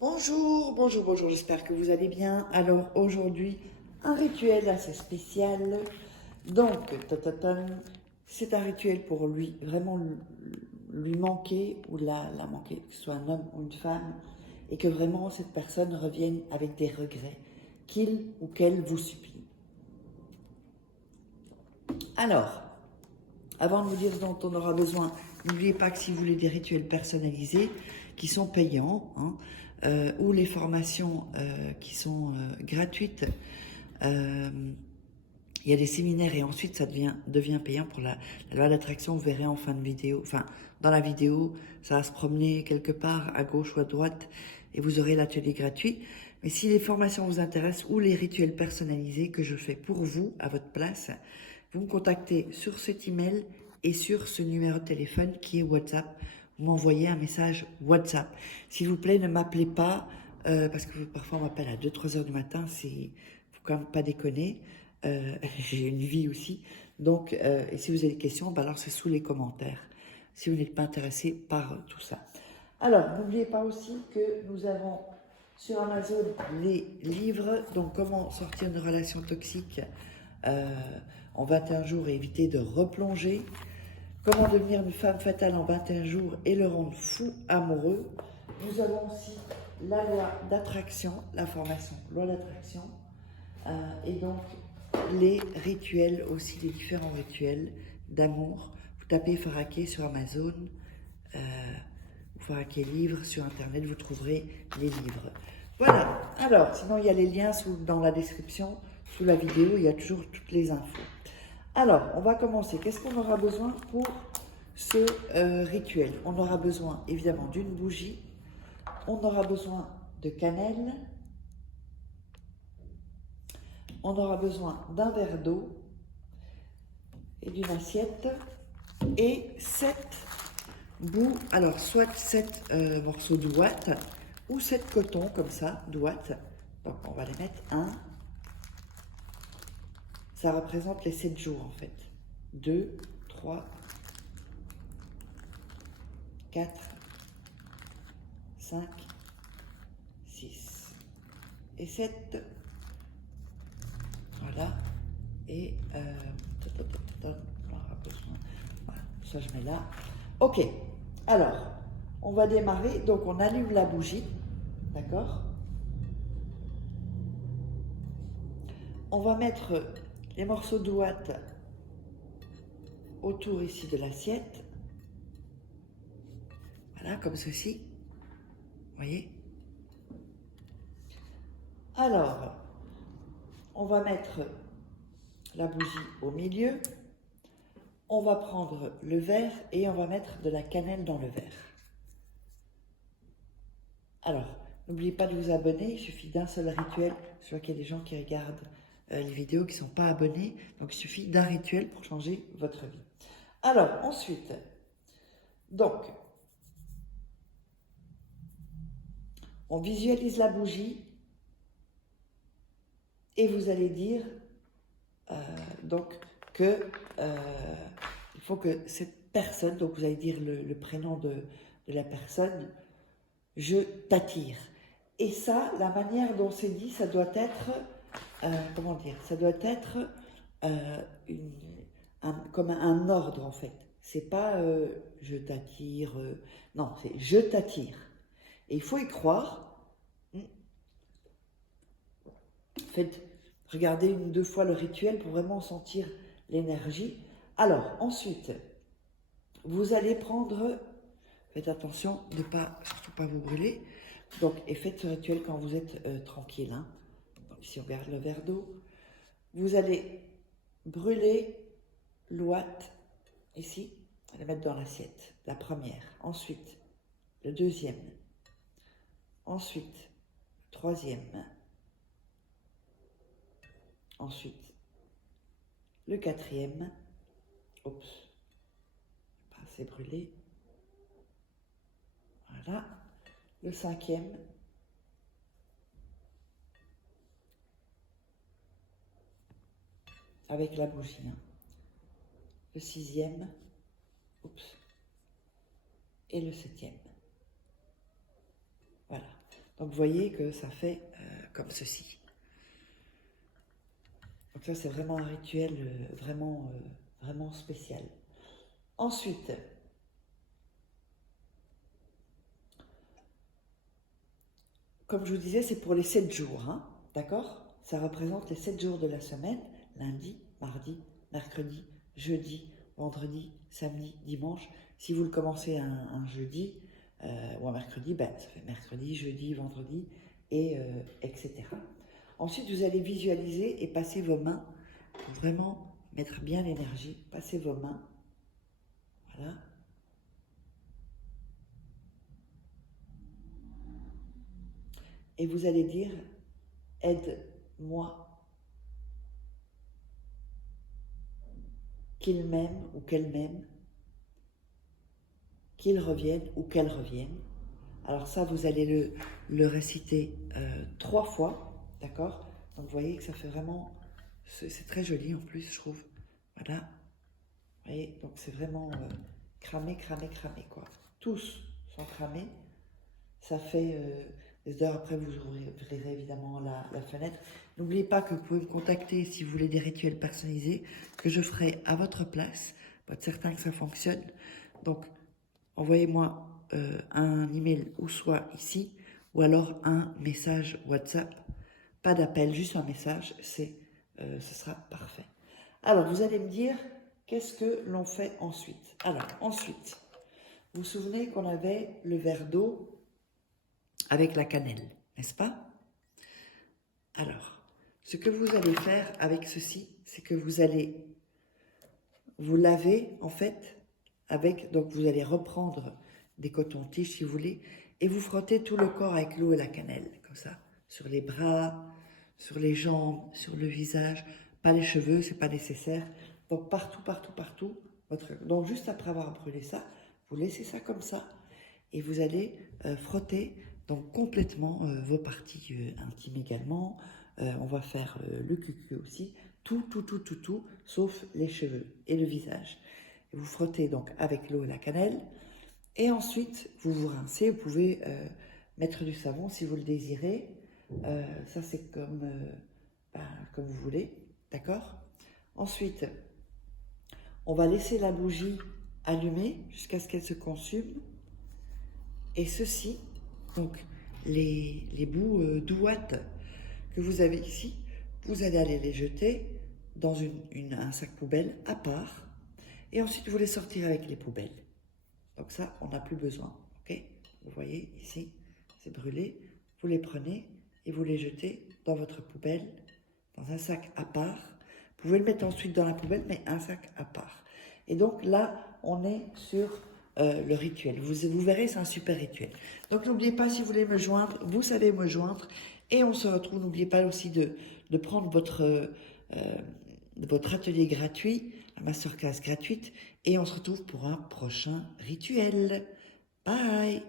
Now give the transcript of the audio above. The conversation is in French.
Bonjour, bonjour, bonjour, j'espère que vous allez bien. Alors aujourd'hui, un rituel assez spécial. Donc, c'est un rituel pour lui, vraiment lui manquer ou la manquer, que ce soit un homme ou une femme, et que vraiment cette personne revienne avec des regrets, qu'il ou qu'elle vous supplie. Alors, avant de vous dire ce dont on aura besoin, n'oubliez pas que si vous voulez des rituels personnalisés qui sont payants, ou les formations qui sont gratuites, il y a des séminaires et ensuite ça devient payant pour la loi d'attraction. Vous verrez en fin de vidéo, enfin dans la vidéo, ça va se promener quelque part à gauche ou à droite et vous aurez l'atelier gratuit. Mais si les formations vous intéressent ou les rituels personnalisés que je fais pour vous à votre place, vous me contactez sur cet email et sur ce numéro de téléphone qui est WhatsApp. Vous m'envoyez un message WhatsApp. S'il vous plaît, ne m'appelez pas parce que parfois on m'appelle à 2-3 heures du matin, faut quand même pas déconner. J'ai une vie aussi. Donc, et si vous avez des questions, alors c'est sous les commentaires, si vous n'êtes pas intéressé par tout ça. Alors, n'oubliez pas aussi que nous avons sur Amazon les livres, donc comment sortir d'une relation toxique en 21 jours et éviter de replonger, comment devenir une femme fatale en 21 jours et le rendre fou amoureux. Nous avons aussi la loi d'attraction, la formation loi d'attraction, et donc les rituels aussi, les différents rituels d'amour. Vous tapez Faraké sur Amazon, ou Faraké livre sur internet, vous trouverez les livres. Voilà, alors sinon il y a les liens dans la description, sous la vidéo, il y a toujours toutes les infos. Alors, on va commencer. Qu'est-ce qu'on aura besoin pour ce rituel? On aura besoin évidemment d'une bougie, on aura besoin de cannelle, on aura besoin d'un verre d'eau et d'une assiette et 7 bouts, alors soit 7 morceaux d'ouate ou 7 cotons comme ça, d'ouate. Donc on va les mettre un. Ça représente les 7 jours en fait. 2, 3, 4, 5, 6 et 7. Voilà. Et on aura besoin. Voilà, ça je mets là. Ok. Alors, on va démarrer. Donc on allume la bougie. D'accord? On va mettre les morceaux d'ouate autour ici de l'assiette. Voilà, comme ceci. Vous voyez? Alors, on va mettre la bougie au milieu. On va prendre le verre et on va mettre de la cannelle dans le verre. Alors, n'oubliez pas de vous abonner, il suffit d'un seul rituel. Je vois qu'il y a des gens qui regardent les vidéos qui ne sont pas abonnés, donc il suffit d'un rituel pour changer votre vie. Alors, ensuite, donc, on visualise la bougie et vous allez dire donc que il faut que cette personne, donc vous allez dire le prénom de la personne, je t'attire. Et ça, la manière dont c'est dit, ça doit être, comment dire, ça doit être comme un ordre en fait. C'est pas je t'attire, non, c'est je t'attire. Et il faut y croire. Faites, regardez une ou deux fois le rituel pour vraiment sentir l'énergie. Alors, ensuite, vous allez prendre, faites attention de ne pas, surtout pas vous brûler. Donc, et faites ce rituel quand vous êtes tranquille. Hein. Donc, ici, on regarde le verre d'eau. Vous allez brûler l'ouate, ici, la mettre dans l'assiette, la première. Ensuite, le deuxième. Ensuite, le troisième. Ensuite, le quatrième. Oups, pas assez brûlé. Voilà. Le cinquième. Avec la bougie. Hein. Le sixième. Oups. Et le septième. Voilà. Donc vous voyez que ça fait comme ceci. Donc ça c'est vraiment un rituel vraiment spécial. Ensuite, comme je vous disais, c'est pour les 7 jours, hein, d'accord? Ça représente les 7 jours de la semaine, lundi, mardi, mercredi, jeudi, vendredi, samedi, dimanche. Si vous le commencez un jeudi ou un mercredi, ben, ça fait mercredi, jeudi, vendredi, etc. Ensuite, vous allez visualiser et passer vos mains pour vraiment mettre bien l'énergie. Passez vos mains, voilà. Et vous allez dire, aide-moi, qu'il m'aime ou qu'elle m'aime, qu'il revienne ou qu'elle revienne. Alors ça, vous allez le réciter 3 fois, d'accord? Donc vous voyez que ça fait vraiment, c'est très joli en plus, je trouve. Voilà, vous voyez, donc c'est vraiment cramé, quoi. Tous sont cramés. Ça fait des heures après, vous ouvrirez évidemment la fenêtre. N'oubliez pas que vous pouvez me contacter si vous voulez des rituels personnalisés que je ferai à votre place pour être certain que ça fonctionne. Donc, envoyez-moi un email ou soit ici ou alors un message WhatsApp. Pas d'appel, juste un message, ce sera parfait. Alors, vous allez me dire, qu'est-ce que l'on fait ensuite? Alors, ensuite, vous vous souvenez qu'on avait le verre d'eau avec la cannelle, n'est-ce pas? Alors, ce que vous allez faire avec ceci, c'est que vous allez vous laver, en fait, donc vous allez reprendre des cotons-tiges, si vous voulez, et vous frottez tout le corps avec l'eau et la cannelle, comme ça, sur les bras, sur les jambes, sur le visage, pas les cheveux, c'est pas nécessaire. Donc partout. Donc juste après avoir brûlé ça, vous laissez ça comme ça, et vous allez frotter donc complètement vos parties intimes également. On va faire le cucu aussi, tout, sauf les cheveux et le visage. Et vous frottez donc avec l'eau et la cannelle, et ensuite vous vous rincez. Vous pouvez mettre du savon si vous le désirez. Ça c'est comme vous voulez, d'accord? Ensuite, on va laisser la bougie allumée jusqu'à ce qu'elle se consume. Et ceci, donc les bouts d'ouate que vous avez ici, vous allez aller les jeter dans un sac poubelle à part. Et ensuite, vous les sortirez avec les poubelles. Donc ça, on n'a plus besoin. Ok? Vous voyez ici, c'est brûlé. Vous les prenez et vous les jetez dans votre poubelle, dans un sac à part. Vous pouvez le mettre ensuite dans la poubelle, mais un sac à part. Et donc là, on est sur le rituel. Vous verrez, c'est un super rituel. Donc n'oubliez pas, si vous voulez me joindre, vous savez me joindre. Et on se retrouve, n'oubliez pas aussi de prendre votre atelier gratuit, la masterclass gratuite. Et on se retrouve pour un prochain rituel. Bye!